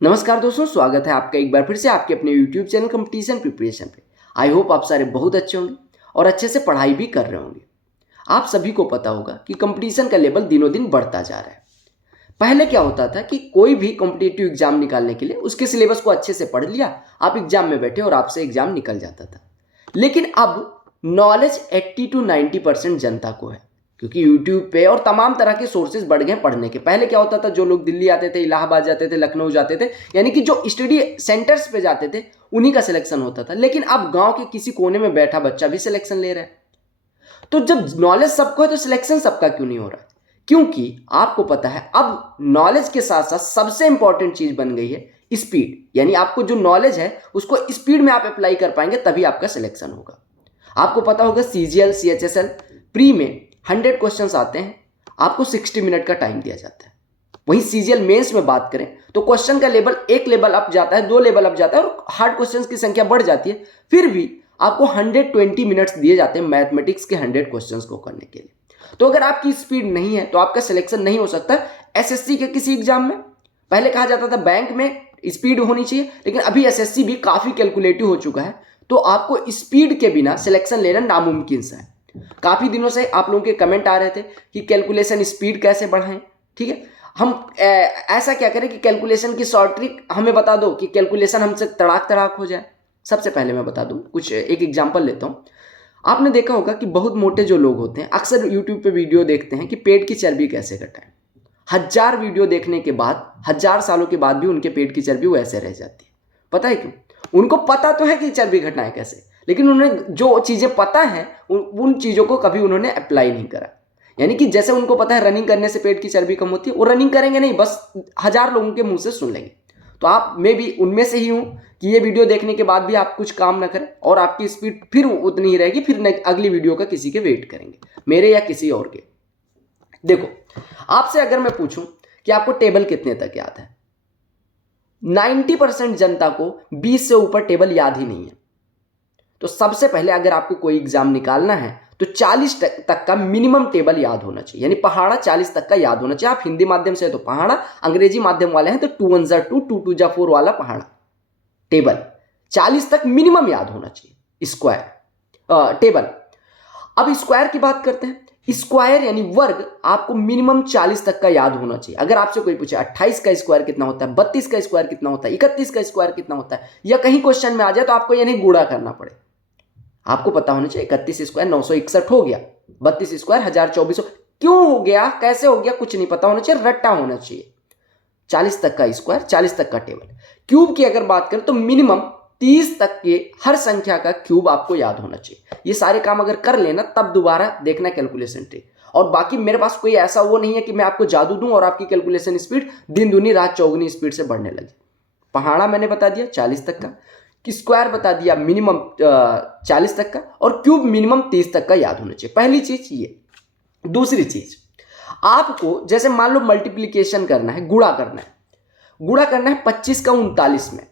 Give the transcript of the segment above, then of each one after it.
नमस्कार दोस्तों, स्वागत है आपका एक बार फिर से आपके अपने YouTube चैनल कंपटीशन प्रिपरेशन पे। आई होप आप सारे बहुत अच्छे होंगे और अच्छे से पढ़ाई भी कर रहे होंगे। आप सभी को पता होगा कि कंपटीशन का लेवल दिनों दिन बढ़ता जा रहा है। पहले क्या होता था कि कोई भी कॉम्पिटिटिव एग्जाम निकालने के लिए उसके सिलेबस को अच्छे से पढ़ लिया, आप एग्जाम में बैठे और आपसे एग्जाम निकल जाता था। लेकिन अब नॉलेज 80 to 90% जनता को है, क्योंकि यूट्यूब पे और तमाम तरह के सोर्सेज बढ़ गए पढ़ने के। पहले क्या होता था, जो लोग दिल्ली आते थे, इलाहाबाद जाते थे, लखनऊ जाते थे, यानी कि जो स्टडी सेंटर्स पे जाते थे उन्हीं का सिलेक्शन होता था। लेकिन अब गांव के किसी कोने में बैठा बच्चा भी सिलेक्शन ले रहा है। तो जब नॉलेज सबको है तो सिलेक्शन सबका क्यों नहीं हो रहा है? क्योंकि आपको पता है अब नॉलेज के साथ साथ सबसे इंपॉर्टेंट चीज बन गई है स्पीड। यानी आपको जो नॉलेज है उसको स्पीड में आप अप्लाई कर पाएंगे तभी आपका सिलेक्शन होगा। आपको पता होगा CGL CHSL प्री में 100 क्वेश्चंस आते हैं, आपको 60 मिनट का टाइम दिया जाता है। वहीं CGL मेंस में बात करें तो क्वेश्चन का लेवल एक लेवल अप जाता है, 2 लेवल अप जाता है और हार्ड क्वेश्चंस की संख्या बढ़ जाती है। फिर भी आपको 120 मिनट्स दिए जाते हैं मैथमेटिक्स के 100 क्वेश्चंस को करने के लिए। तो अगर आपकी स्पीड नहीं है तो आपका सिलेक्शन नहीं हो सकता SSC के किसी एग्जाम में। पहले कहा जाता था बैंक में स्पीड होनी चाहिए, लेकिन अभी SSC भी काफी कैलकुलेटिव हो चुका है, तो आपको स्पीड के बिना सिलेक्शन लेना नामुमकिन सा है। काफी दिनों से आप लोगों के कमेंट आ रहे थे कि कैलकुलेशन स्पीड कैसे बढ़ाएं। ठीक है, हम ऐसा क्या करें कि कैलकुलेशन की शॉर्ट ट्रिक हमें बता दो कि कैलकुलेशन हमसे तड़ाक तड़ाक हो जाए। सबसे पहले मैं बता दूं, कुछ एक एग्जांपल लेता हूं। आपने देखा होगा कि बहुत मोटे जो लोग होते हैं अक्सर यूट्यूब पे वीडियो देखते हैं कि पेट की चर्बी कैसे घटाएं। 1000 वीडियो देखने के बाद 1000 सालों के बाद भी उनके पेट की चर्बी वैसे रह जाती है। पता है क्यों? उनको पता तो है कि चर्बी घटाएं कैसे, लेकिन उन्हें जो चीजें पता है उन चीजों को कभी उन्होंने अप्लाई नहीं करा। यानी कि जैसे उनको पता है रनिंग करने से पेट की चर्बी कम होती है, वो रनिंग करेंगे नहीं, बस 1000 लोगों के मुंह से सुन लेंगे। तो आप में भी उनमें से ही हूं कि ये वीडियो देखने के बाद भी आप कुछ काम ना करें और आपकी स्पीड फिर उतनी ही रहेगी, फिर अगली वीडियो का किसी के वेट करेंगे, मेरे या किसी और के। देखो, आपसे अगर मैं पूछूं कि आपको टेबल कितने तक याद है, 90% जनता को 20 से ऊपर टेबल याद ही नहीं है। तो सबसे पहले अगर आपको कोई एग्जाम निकालना है तो 40 तक का मिनिमम टेबल याद होना चाहिए। यानी पहाड़ा 40 तक का याद होना चाहिए। आप हिंदी माध्यम से है तो पहाड़ा, अंग्रेजी माध्यम वाले हैं तो 2 1 जा 2 2 2 जा 4 वाला पहाड़ा टेबल 40 तक मिनिमम याद होना चाहिए। स्क्वायर टेबल, अब स्क्वायर की बात करते हैं। स्क्वायर यानी वर्ग आपको मिनिमम 40 तक का याद होना चाहिए। अगर आपसे कोई पूछे 28 का स्क्वायर कितना होता है, 32 का स्क्वायर कितना होता है, 31 का स्क्वायर कितना होता है, या कहीं क्वेश्चन में आ जाए तो आपको यानी गुणा करना पड़े, आपको पता होना चाहिए 31 स्क्वायर 961 हो गया, 32 स्क्वायर 1024 क्यों हो गया, कैसे हो गया, कुछ नहीं पता होना चाहिए, रट्टा होना चाहिए। 40 तक का स्क्वायर, 40 तक का टेबल। क्यूब की अगर बात करें तो मिनिमम 30 तक के हर संख्या का क्यूब आपको याद होना चाहिए। ये सारे काम अगर कर लेना तब दोबारा देखना कैलकुलेशन ट्रिक। और बाकी मेरे पास कोई ऐसा वो नहीं है कि मैं आपको जादू दूं और आपकी कैलकुलेशन स्पीड दिन दूनी रात चौगुनी स्पीड से बढ़ने लगे। पहाड़ा मैंने बता दिया 40 तक का, कि स्क्वायर बता दिया मिनिमम 40 तक का, और क्यूब मिनिमम 30 तक का याद होना चाहिए। पहली चीज ये। दूसरी चीज, आपको जैसे मान लो मल्टीप्लीकेशन करना है, गुणा करना है, गुणा करना है 25 का 39 में।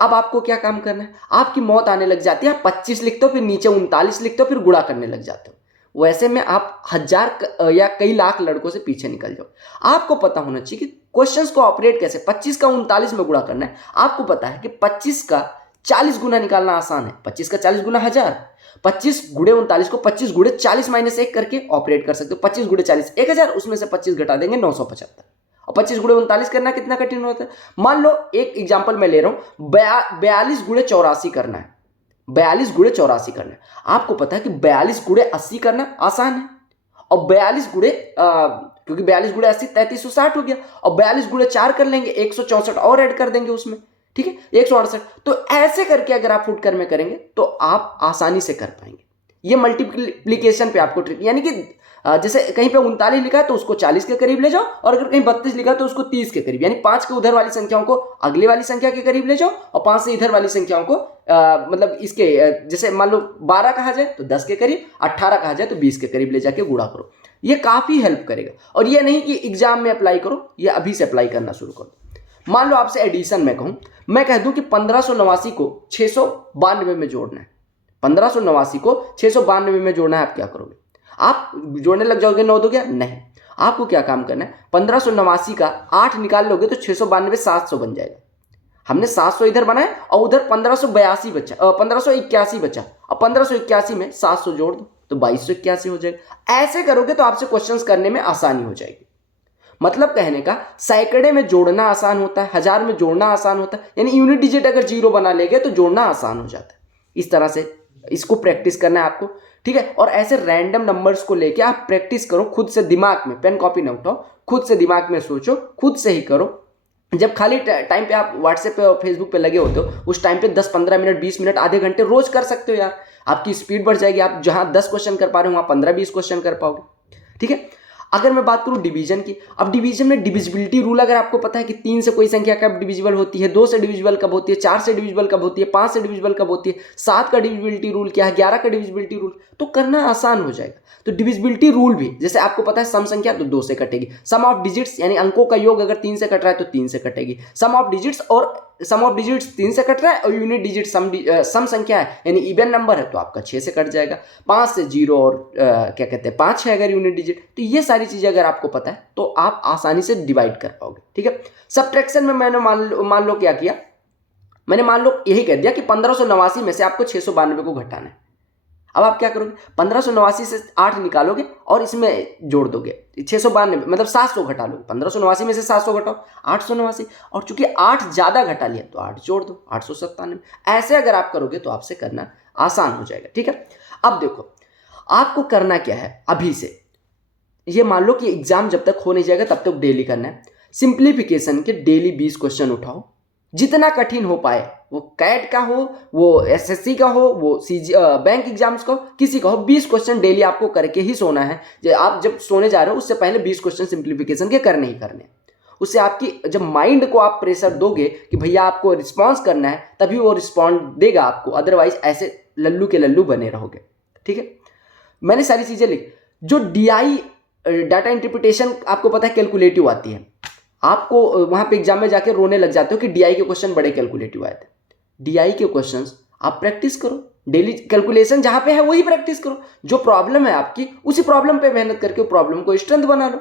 अब आपको क्या काम करना है, आपकी मौत आने लग जाती है, आप 25 लिखते हो फिर नीचे 39 लिखते हो फिर गुणा करने लग जाते हो। वैसे में आप 1000 या कई लाख लड़कों से पीछे निकल जाओ। आपको पता होना चाहिए कि क्वेश्चंस को ऑपरेट कैसे, 25 का 39 में गुणा करना है। आपको पता है कि 25 का 40 गुना निकालना आसान है, 25 का 40 गुना 1000, 25 गुणे 39 को 25 गुणे 40 माइनस 1 करके ऑपरेट कर सकते हो। 25 गुणे 40 1000, उसमें से 25 घटा देंगे 975। और 25 गुणे 39 करना कितना कठिन होता है? मान लो एक एग्जांपल मैं ले रहा हूं, 42 गुणे 84 करना है, 42 गुणे 84 करना है। आपको पता है कि 42 गुणे 80 करना आसान है, और 42 गुणे क्योंकि 42 गुणे 80 3360 हो गया, और 42 गुणे 4 कर लेंगे 164 और ऐड कर देंगे उसमें, ठीक है 168। तो ऐसे करके अगर आप फुटकर में करेंगे तो आप आसानी से कर पाएंगे। ये मल्टीप्लीकेशन पे आपको ट्रिक, यानी कि जैसे कहीं पे 39 लिखा है तो उसको 40 के करीब ले जाओ, और अगर कहीं 32 लिखा है तो उसको 30 के करीब, यानी 5 के उधर वाली संख्याओं को अगले वाली संख्या के करीब ले जाओ, और 5 से इधर वाली संख्याओं को मतलब इसके जैसे मान लो 12 कहा जाए तो 10 के करीब, 18 कहा जाए तो 20 के करीब ले जाके गुणा करो। ये काफी हेल्प करेगा। और ये नहीं कि एग्जाम में अप्लाई करो, ये अभी से अप्लाई करना शुरू करो। मान लो आपसे एडिशन में कहूं, मैं कह दूं कि 1589 को 692 में जोड़ना है, 1589 को 692 में जोड़ना है, आप क्या करोगे? आप जोड़ने लग जाओगे 9 2 क्या, नहीं, आपको क्या काम करना है, 1589 का 8 निकाल लोगे तो 692 700 बन जाएगा। हमने 700 इधर बनाया और उधर 1582 बचा, 1581 बचा, और 1581 में 700 जोड़ दो तो 2281 हो जाएगा। ऐसे करोगे तो आपसे क्वेश्चंस करने में आसानी हो जाएगी। मतलब कहने का सैकड़े में जोड़ना आसान होता है, हजार में जोड़ना आसान होता है, यानी यूनिट डिजिट अगर 0 बना लेंगे तो जोड़ना आसान हो जाता है। इस तरह से इसको प्रैक्टिस करना है आपको, ठीक है। और ऐसे रैंडम नंबर्स को लेके आप प्रैक्टिस करो खुद से, दिमाग में, पेन कॉपी ना उठाओ, खुद से दिमाग में सोचो, खुद से ही करो। जब खाली टाइम पे आप व्हाट्सएप पे और फेसबुक पे लगे होते हो उस टाइम पे 10-15 मिनट, 20 मिनट, आधे घंटे रोज कर सकते हो यार। आपकी स्पीड बढ़ जाएगी, आप जहां 10 क्वेश्चन कर पा रहे हो वहां 15-20 क्वेश्चन कर पाओगे, ठीक है। अगर मैं बात करूं डिवीजन की, अब डिवीजन में डिविजिबिलिटी रूल अगर आपको पता है कि 3 से कोई संख्या कब डिविजिबल होती है, 2 से डिविजिबल कब होती है, 4 से डिविजिबल कब होती है, 5 से डिविजिबल कब होती है, 7 का डिविजिबिलिटी रूल क्या है, 11 का डिविजिबिलिटी रूल, तो करना आसान हो जाएगा। तो डिविजिबिलिटी रूल भी जैसे आपको पता है, सम संख्या तो 2 से कटेगी, सम ऑफ डिजिट्स यानी अंकों का योग अगर 3 से कट रहा है तो 3 से कटेगी, सम ऑफ डिजिट्स 3 से कट रहा है और यूनिट डिजिट सम संख्या है यानी इवन नंबर है तो आपका 6 से कट जाएगा, 5 से 0 और क्या कहते हैं 5 है अगर यूनिट डिजिट। तो ये सारी चीजें अगर आपको पता है तो आप आसानी से डिवाइड कर पाओगे, ठीक है। सब्ट्रैक्शन में मैंने मान लो क्या किया, मैंने मान लो यही कह दिया कि 1589 में से आपको 692 को घटाना है। अब आप क्या करोगे, 1589 से 8 निकालोगे और इसमें जोड़ दोगे 692, मतलब 700 घटा लोगे, 1589 में से 700 घटाओ 889, और चूंकि 8 ज्यादा घटा लिया तो 8 जोड़ दो 897। ऐसे अगर आप करोगे तो आपसे करना आसान हो जाएगा, ठीक है। अब देखो आपको करना क्या है, अभी से ये मान लो कि एग्जाम जब तक हो नहीं जाएगा तब तक डेली करना है। सिंप्लीफिकेशन के डेली 20 क्वेश्चन उठाओ, जितना कठिन हो पाए, वो कैट का हो, वो एसएससी का हो, वो बैंक एग्जाम्स का हो, किसी का हो, 20 क्वेश्चन डेली आपको करके ही सोना है। आप जब सोने जा रहे हो उससे पहले 20 क्वेश्चन सिंप्लीफिकेशन के करने ही करने। उससे आपकी जब माइंड को आप प्रेशर दोगे कि भैया आपको रिस्पॉन्स करना है, तभी वो रिस्पॉन्ड देगा आपको, अदरवाइज ऐसे लल्लू के लल्लू बने रहोगे, ठीक है। मैंने सारी चीजें लिख, जो डीआई डाटा इंटरप्रिटेशन आपको पता है कैलकुलेटिव आती है, आपको वहां पे एग्जाम में जाके रोने लग जाते हो कि डीआई के क्वेश्चन बड़े कैलकुलेटिव आए थे। डीआई के क्वेश्चंस आप प्रैक्टिस करो, डेली कैलकुलेशन जहां पे है वही प्रैक्टिस करो, जो प्रॉब्लम है आपकी उसी प्रॉब्लम पे मेहनत करके प्रॉब्लम को स्ट्रेंथ बना लो।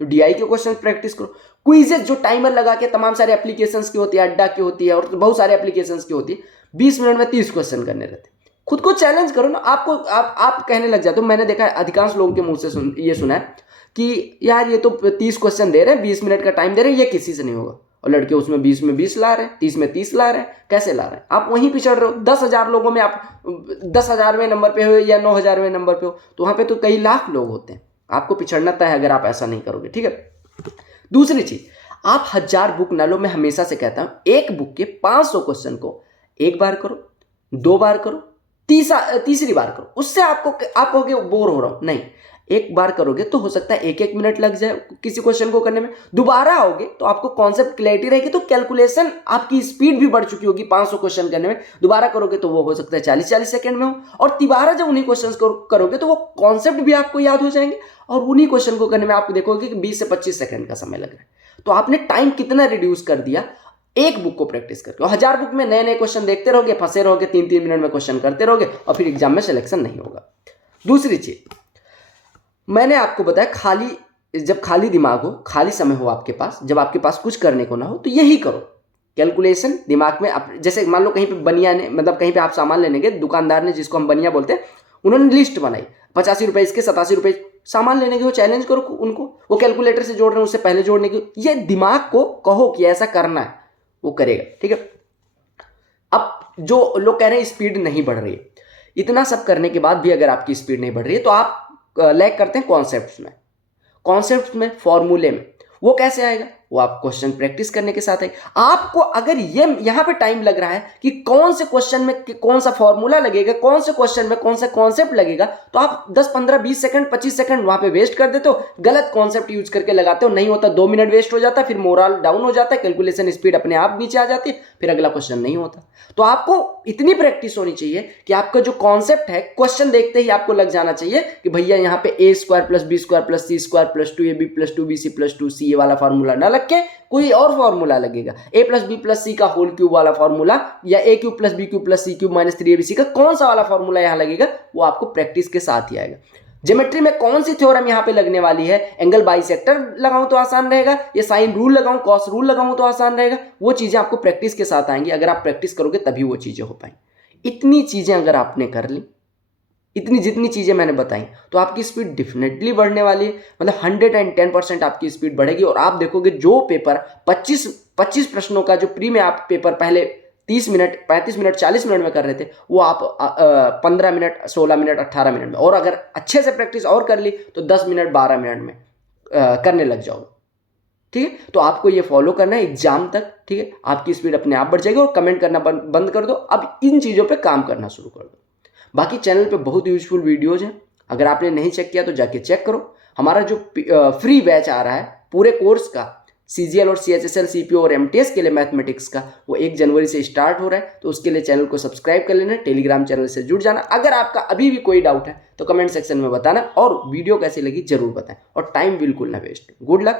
तो डीआई के क्वेश्चन प्रैक्टिस करो। क्विजेस जो टाइमर लगा के तमाम सारे एप्लीकेशंस की होती है, अड्डा की होती है और बहुत सारे एप्लीकेशंस की होती है, 20 मिनट में 30 क्वेश्चन करने रहते। खुद को चैलेंज करो ना। आपको आप कहने लग जाते हो, मैंने देखा है अधिकांश लोगों के मुंह से ये सुना है कि यार ये तो 30 क्वेश्चन दे रहे हैं, 20 मिनट का टाइम दे रहे हैं, ये किसी से नहीं होगा। और लड़के उसमें 20 में 20 ला रहे हैं, 30 में 30 ला रहे हैं, कैसे ला रहे हैं? आप वहीं पिछड़ रहे हो। 10,000 लोगों में आप 10,000वें नंबर पे हो या 9,000वें नंबर पे हो, तो वहां पे तो कई लाख लोग होते हैं। आपको पिछड़ना तय है अगर आप ऐसा नहीं करोगे, ठीक है। दूसरी चीज, आप 1000 बुक ना लो। मैं हमेशा से कहता हूं एक बुक के 500 क्वेश्चन को एक बार करो, 2 बार करो, तीसरी बार करो। उससे आप कहोगे बोर हो रहा हूं, नहीं, एक बार करोगे तो हो सकता है 1-1 मिनट लग जाए किसी क्वेश्चन को करने में। दोबारा आओगे तो आपको कॉन्सेप्ट क्लैरिटी रहेगी, तो कैलकुलेशन आपकी स्पीड भी बढ़ चुकी होगी 500 क्वेश्चन करने में। दोबारा करोगे तो वो हो सकता है 40-40 सेकंड में हो, और तिबारा जब उन्हीं क्वेश्चन को करोगे तो वो कॉन्सेप्ट भी आपको याद हो जाएंगे, और उन्हीं क्वेश्चन को करने में आप देखोगे कि 20 से 25 सेकंड का समय लग रहा है। तो आपने टाइम कितना रिड्यूस कर दिया एक बुक को प्रैक्टिस करके। और 1000 बुक में नए नए क्वेश्चन देखते रहोगे, फंसे रहोगे, 3-3 मिनट में क्वेश्चन करते रहोगे, और फिर एग्जाम में सिलेक्शन नहीं होगा। दूसरी चीज मैंने आपको बताया, जब खाली दिमाग हो, खाली समय हो आपके पास, जब आपके पास कुछ करने को ना हो, तो यही करो। कैलकुलेशन दिमाग में जैसे मान लो कहीं पे बनिया ने, मतलब कहीं पे आप सामान लेने गए, दुकानदार ने, जिसको हम बनिया बोलते हैं, उन्होंने लिस्ट बनाई 85 रुपए इसके, 87 रुपए सामान लेने के हो। चैलेंज करो उनको, वो कैलकुलेटर से जोड़ रहे हैं, उससे पहले जोड़ने की। ये दिमाग को कहो कि ऐसा करना है, वो करेगा, ठीक है। अब जो लोग कह रहे हैं स्पीड नहीं बढ़ रही है, इतना सब करने के बाद भी अगर आपकी स्पीड नहीं बढ़ रही है तो आप लैग करते हैं कॉन्सेप्ट्स में, फॉर्मूले में। वो कैसे आएगा? वो आप क्वेश्चन प्रैक्टिस करने के साथ है। आपको अगर ये यहां पे टाइम लग रहा है कि कौन से क्वेश्चन में कौन सा फॉर्मूला लगेगा, कौन से क्वेश्चन में कौन सा कॉन्सेप्ट लगेगा, तो आप 10, 15, 20 सेकंड, 25 सेकंड वहां पे वेस्ट कर देते हो, गलत कॉन्सेप्ट यूज करके लगाते हो, नहीं होता, 2 मिनट वेस्ट हो जाता है, फिर मोरल डाउन हो जाता है, कैलकुलेशन स्पीड अपने आप नीचे आ जाती है, फिर अगला क्वेश्चन नहीं होता। तो आपको इतनी प्रैक्टिस होनी चाहिए कि आपका जो कॉन्सेप्ट है, क्वेश्चन देखते ही आपको लग जाना चाहिए कि भैया यहाँ पे a² + b² + c² + 2ab + 2bc + 2c ये वाला फॉर्मूला ना लग के कोई और फॉर्मूला लगेगा। a + b + c का होल क्यूब वाला फॉर्मूला, या a³ + b³ + c³ - 3abc का कौन सा वाला फॉर्मूला यहां लगेगा, वो आपको प्रैक्टिस के साथ ही आएगा। ज्योमेट्री में कौन सी थ्योरम यहाँ पे लगने वाली है, एंगल बाइसेक्टर लगाऊं तो आसान रहेगा, या साइन रूल लगाऊं, कॉस रूल लगाऊं तो आसान रहेगा, वो चीजें आपको प्रैक्टिस के साथ आएंगी। अगर आप प्रैक्टिस करोगे तभी वो चीजें हो पाएंगी। इतनी चीजें अगर आपने कर ली, इतनी जितनी चीजें मैंने बताई, तो आपकी स्पीड डेफिनेटली बढ़ने वाली है। मतलब 110% आपकी स्पीड बढ़ेगी। और आप देखोगे जो पेपर 25 प्रश्नों का जो प्री में आप पेपर पहले 30 मिनट, 35 मिनट, 40 मिनट में कर रहे थे, वो आप 15 मिनट, 16 मिनट, 18 मिनट में, और अगर अच्छे से प्रैक्टिस और कर ली तो 10 मिनट, 12 मिनट में करने लग जाओगे। ठीक है, तो आपको ये फॉलो करना है एग्जाम तक। ठीक है, आपकी स्पीड अपने आप बढ़ जाएगी। और कमेंट करना बंद कर दो, अब इन चीज़ों पे काम करना शुरू कर दो। बाकी चैनल पे बहुत यूजफुल वीडियोज हैं, अगर आपने नहीं चेक किया तो जाके चेक करो। हमारा जो फ्री बैच आ रहा है पूरे कोर्स का, CGL और CHSL, CPO और MTS के लिए मैथमेटिक्स का, वो 1 जनवरी से स्टार्ट हो रहा है। तो उसके लिए चैनल को सब्सक्राइब कर लेना, टेलीग्राम चैनल से जुड़ जाना। अगर आपका अभी भी कोई डाउट है तो कमेंट सेक्शन में बताना, और वीडियो कैसी लगी जरूर बताएं, और टाइम बिल्कुल ना वेस्ट। Good luck.